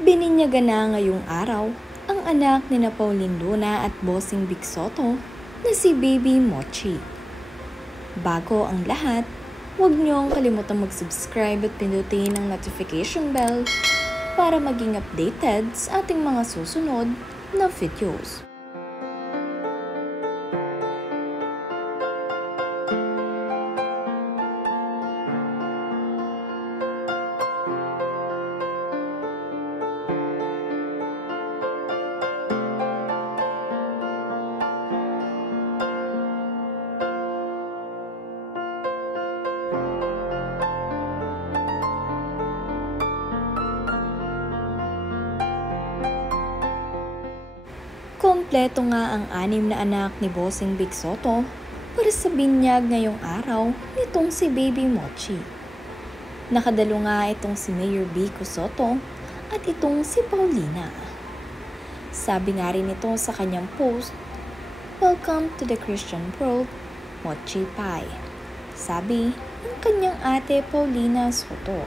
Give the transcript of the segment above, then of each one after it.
Bininyagan na ngayong araw ang anak ni Pauline Luna at Bossing Vic Sotto na si Baby Mochi. Bago ang lahat, huwag niyong kalimutang mag-subscribe at pindutin ang notification bell para maging updated sa ating mga susunod na videos. Kompleto nga ang 6 na anak ni Bossing Vic Sotto para sa binyag ngayong araw nitong si Baby Mochi. Nakadalo nga itong si Mayor Vico Sotto at itong si Paulina. Sabi nga rin ito sa kanyang post, "Welcome to the Christian world, Mochi Pie." Sabi ng kanyang ate Paulina Sotto.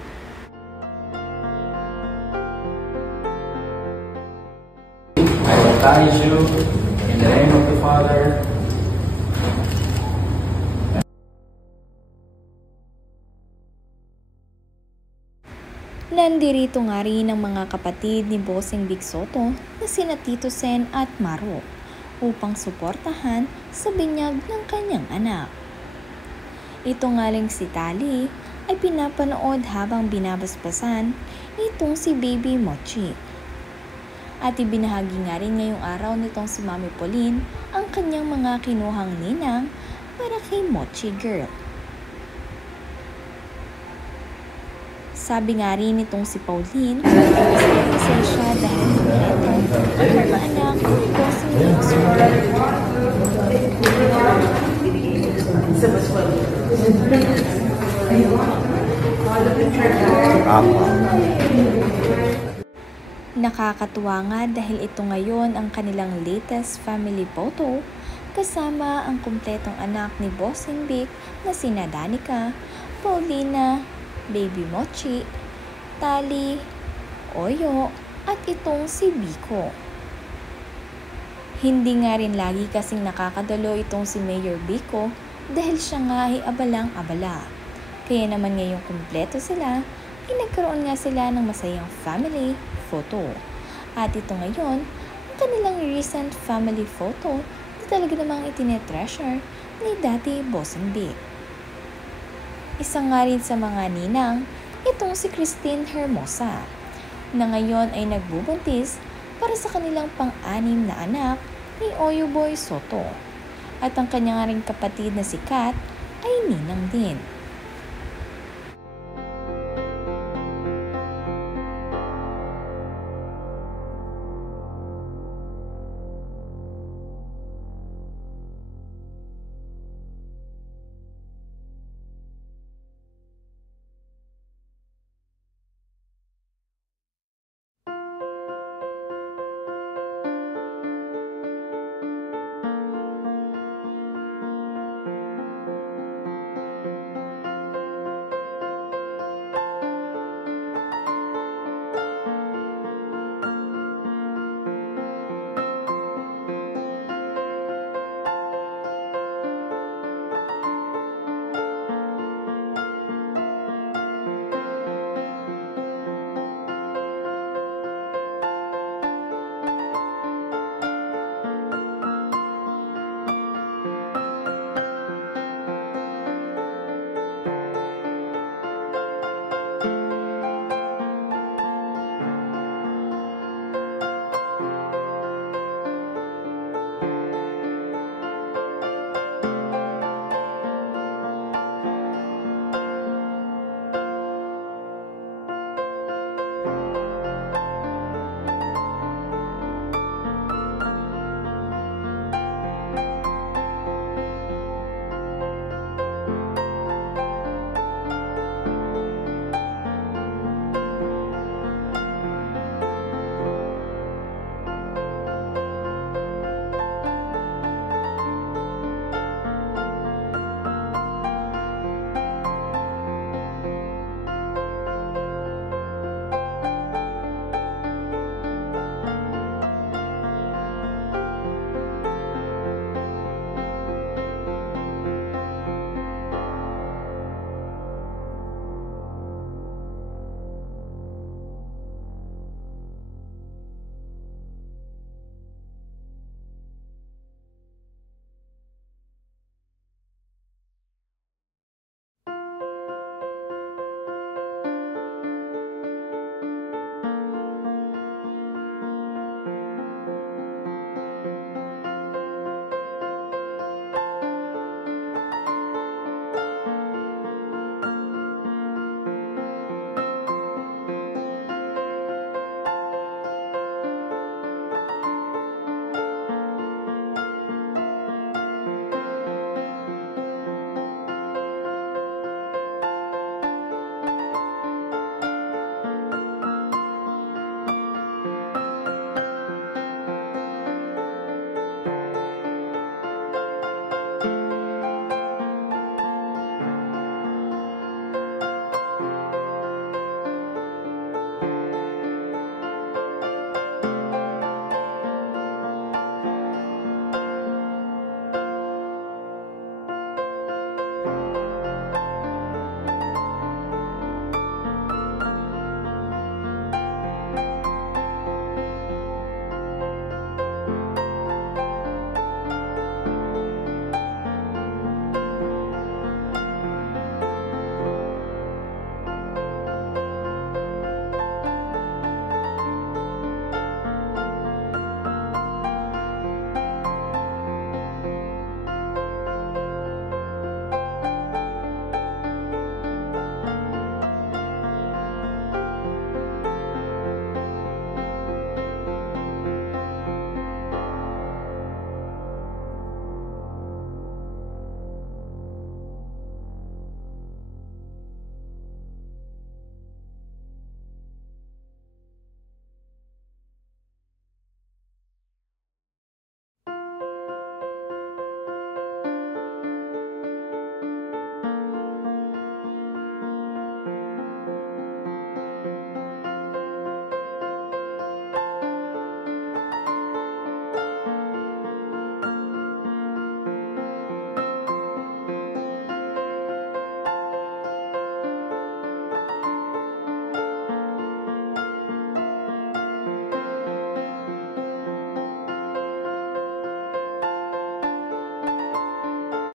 I baptize you in the name of the Father. Nandirito nga rin ang mga kapatid ni Bossing Vic Sotto na sina Tito Sen at Maro upang suportahan sa binyag ng kanyang anak. Ito nga lang si Tali ay pinapanood habang binabasbasan itong si Baby Mochi. At ibinahagi nga rin ngayong araw nitong si Mami Pauline ang kanyang mga kinuhang ninang para kay Mochi Girl. Sabi nga rin nitong si Pauline, masaya siya dahil ito ang mga anak ni Bossing Vic Sotto. Nakakatuwa nga dahil ito ngayon ang kanilang latest family photo kasama ang kumpletong anak ni Bossing Vic na sina Danica, Paulina, Baby Mochi, Tali, Oyo at itong si Vico. Hindi nga rin lagi kasing nakakadalo itong si Mayor Vico dahil siya nga ay abalang-abala. Kaya naman ngayong kumpleto sila, nagkaroon nga sila ng masayang family photo. At ito ngayon, ang kanilang recent family photo na talaga namang itinetreasure ni Daddy Bossing Vic. Isa nga rin sa mga ninang, itong si Christine Hermosa, na ngayon ay nagbubuntis para sa kanilang pang-6 na anak ni Oyo Boy Sotto. At ang kanyang ring kapatid na si Kat ay ninang din.